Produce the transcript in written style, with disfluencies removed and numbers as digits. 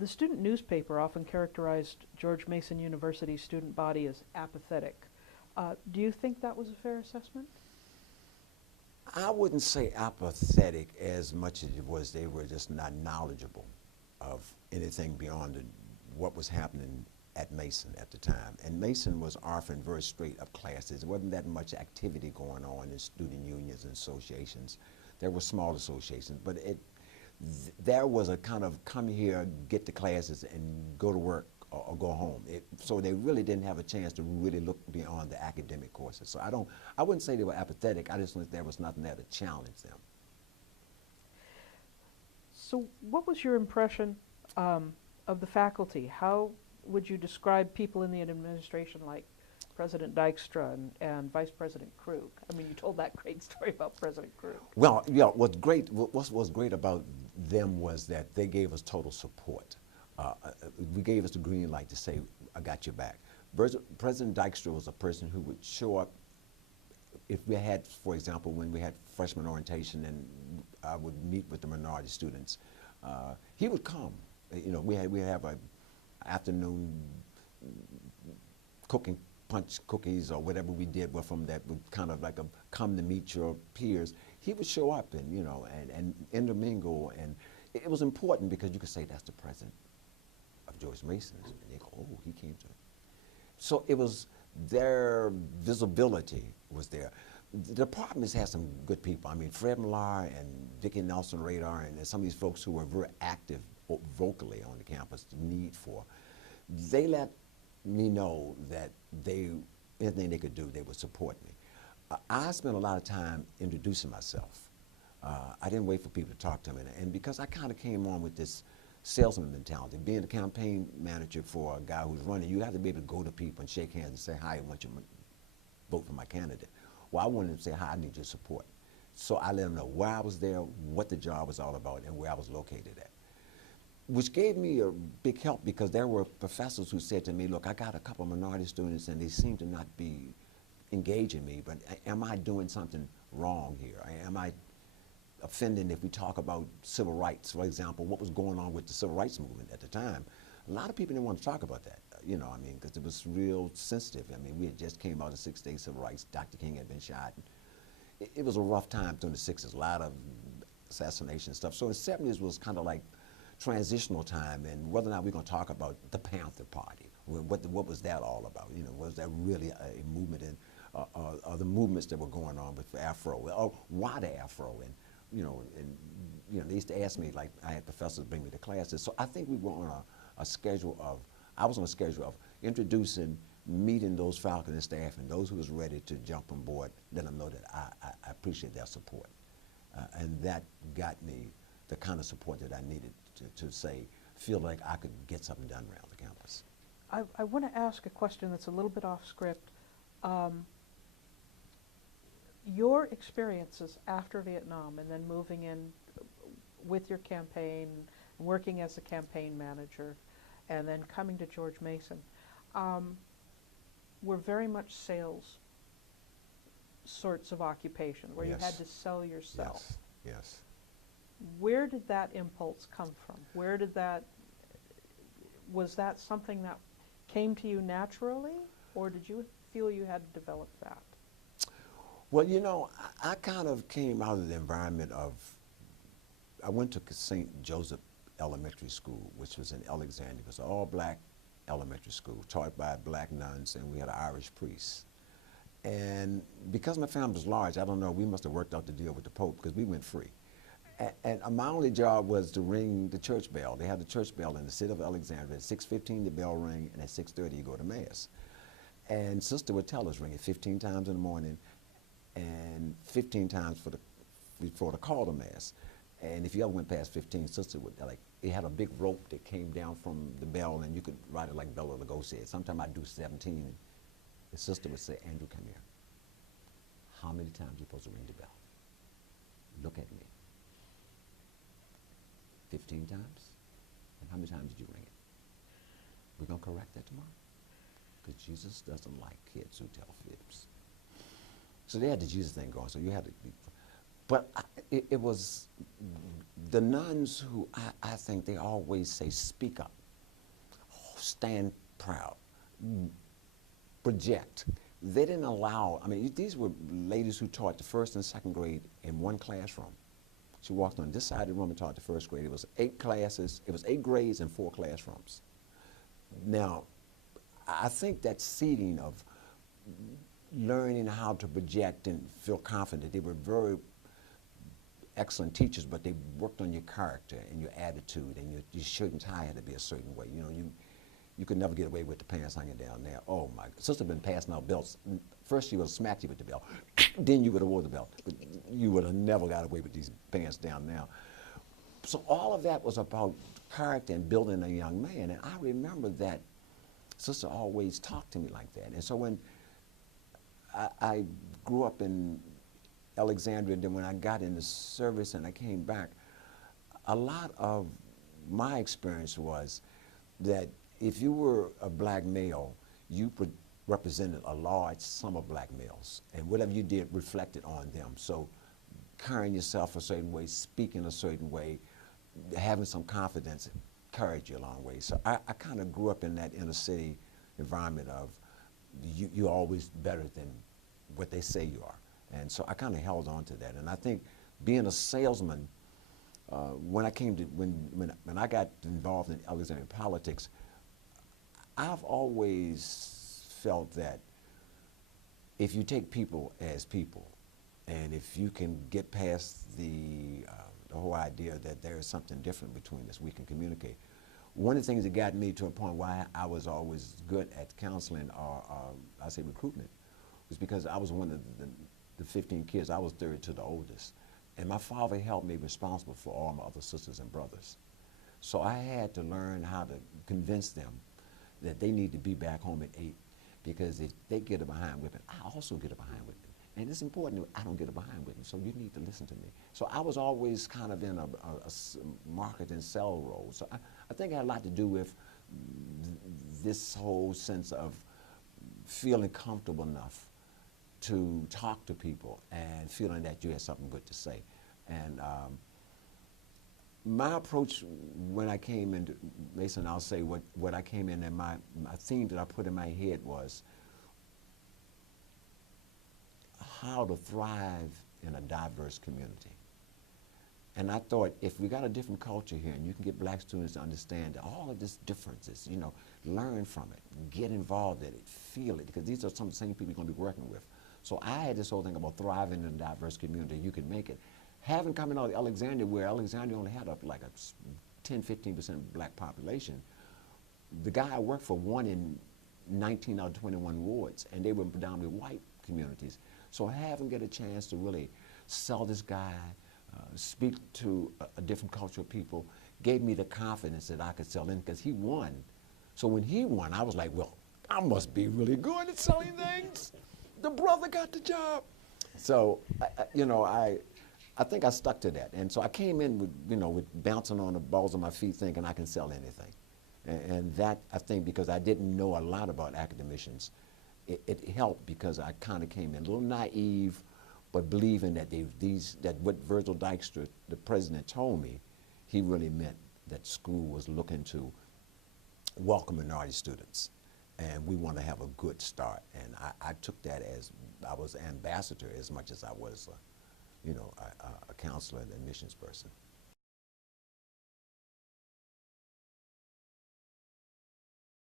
The student newspaper often characterized George Mason University's student body as apathetic. Do you think that was a fair assessment? I wouldn't say apathetic as much as it was they were just not knowledgeable of anything beyond what was happening at Mason at the time. And Mason was offering very straight up classes. There wasn't that much activity going on in student unions and associations. There were small associations, but there was a kind of come here, get the classes, and go to work or go home. So they really didn't have a chance to really look beyond the academic courses. So I wouldn't say they were apathetic. I just think there was nothing there to challenge them. So what was your impression of the faculty? How would you describe people in the administration like President Dykstra and Vice President Krug? I mean, you told that great story about President Krug. Well, yeah, what was great about them was that they gave us total support. We gave us the green light to say, I got your back. President Dykstra was a person who would show up if we had, for example, when we had freshman orientation and I would meet with the minority students, he would come. You know, we have an afternoon cooking punch cookies or whatever we did with him that would kind of like a come to meet your peers. He would show up and, you know, and intermingle, and it was important because you could say that's the president of George Mason's, and they go, oh, he came to. So it was their visibility was there. The departments had some good people. I mean, Fred Millar and Vicki Nelson Radar and some of these folks who were very active vocally on the campus, the need for. They let me know that anything they could do, they would support me. I spent a lot of time introducing myself. I didn't wait for people to talk to me. And because I kind of came on with this salesman mentality, being a campaign manager for a guy who's running, you have to be able to go to people and shake hands and say, hi, I want you to vote for my candidate. Well, I wanted to say, hi, I need your support. So I let them know where I was there, what the job was all about, and where I was located at. Which gave me a big help because there were professors who said to me, look, I got a couple of minority students and they seem to not be engaging me, but am I doing something wrong here? Am I offending if we talk about civil rights? For example, what was going on with the civil rights movement at the time? A lot of people didn't want to talk about that, you know, I mean, because it was real sensitive. I mean, we had just came out of 6 days civil rights. Dr. King had been shot. It was a rough time during the 60s, a lot of assassination stuff. So the 70s was kind of like transitional time, and whether or not we're going to talk about the Panther Party, what was that all about? You know, was that really a movement in, the movements that were going on with Afro, or why the Afro, and you know, they used to ask me, like, I had professors bring me to classes. So I think we were on a schedule of, I was on a schedule of introducing, meeting those faculty and staff, and those who was ready to jump on board, let them know that I appreciate their support, and that got me the kind of support that I needed to say, feel like I could get something done around the campus. I want to ask a question that's a little bit off script. Your experiences after Vietnam and then moving in with your campaign, working as a campaign manager, and then coming to George Mason, were very much sales sorts of occupation, where Yes. you had to sell yourself. Yes, yes. Where did that impulse come from? Where did that, was that something that came to you naturally, or did you feel you had to develop that? Well, you know, I kind of came out of the environment of, I went to St. Joseph Elementary School, which was in Alexandria. It was an all-black elementary school, taught by black nuns, and we had an Irish priest. And because my family was large, I don't know, we must have worked out the deal with the Pope, because we went free. And my only job was to ring the church bell. They had the church bell in the city of Alexandria. At 6:15, the bell rang, and at 6:30, you go to Mass. And Sister would tell us, ring it 15 times in the morning, and 15 times before the call to Mass. And if you ever went past 15, Sister would, like, it had a big rope that came down from the bell, and you could ride it like Bela Lugosi said. Sometimes I'd do 17, and the sister would say, Andrew, come here. How many times are you supposed to ring the bell? Look at me. 15 times? And how many times did you ring it? We're going to correct that tomorrow? Because Jesus doesn't like kids who tell fibs. So they had the Jesus thing going, so you had to be, but it was the nuns who I think they always say, speak up, stand proud, project. They didn't allow, I mean, these were ladies who taught the first and second grade in one classroom. She walked on this side of the room and taught the first grade. It was 8 classes, it was 8 grades and 4 classrooms. Now, I think that seeding of learning how to project and feel confident, they were very excellent teachers, but they worked on your character and your attitude, and your shirt and tie had to be a certain way. You know, you could never get away with the pants hanging down there. Oh my, sister been passing out belts. First she would have smacked you with the belt, then you would have wore the belt. But you would have never got away with these pants down now. So all of that was about character and building a young man, and I remember that sister always talked to me like that. And so when I grew up in Alexandria, and then when I got into service and I came back, a lot of my experience was that if you were a black male, you represented a large sum of black males, and whatever you did reflected on them. So carrying yourself a certain way, speaking a certain way, having some confidence carried you a long way. So I kind of grew up in that inner city environment of you're always better than what they say you are. And so I kind of held on to that. And I think being a salesman, when I got involved in Alexandrian politics, I've always felt that if you take people as people, and if you can get past the whole idea that there is something different between us, we can communicate. One of the things that got me to a point why I was always good at counseling or I say recruitment was because I was one of the 15 kids. I was third to the oldest. And my father held me responsible for all my other sisters and brothers. So I had to learn how to convince them that they need to be back home at 8, because if they get a behind whipping, I also get a behind whipping. And it's important that I don't get a behind whipping, so you need to listen to me. So I was always kind of in a market and sell role. So I think it had a lot to do with this whole sense of feeling comfortable enough to talk to people and feeling that you had something good to say. And my approach when I came into Mason, I'll say what I came in and my theme that I put in my head was how to thrive in a diverse community. And I thought, if we got a different culture here and you can get black students to understand that all of this differences, you know, learn from it, get involved in it, feel it, because these are some of the same people you're going to be working with. So I had this whole thing about thriving in a diverse community. You can make it. Having come out of Alexandria, where Alexandria only had like a 10, 15% black population, the guy I worked for won in 19 out of 21 wards, and they were predominantly white communities. So having get a chance to really sell this guy, speak to a different culture of people, gave me the confidence that I could sell in, because he won. So when he won, I was like, well, I must be really good at selling things. The brother got the job. So, I think I stuck to that. And so I came in with bouncing on the balls of my feet thinking I can sell anything. And that, I think, because I didn't know a lot about academicians, it helped, because I kind of came in a little naive, but believing that that what Vergil Dykstra, the president, told me, he really meant that school was looking to welcome minority students. And we want to have a good start. And I took that as I was ambassador as much as I was, a counselor and admissions person.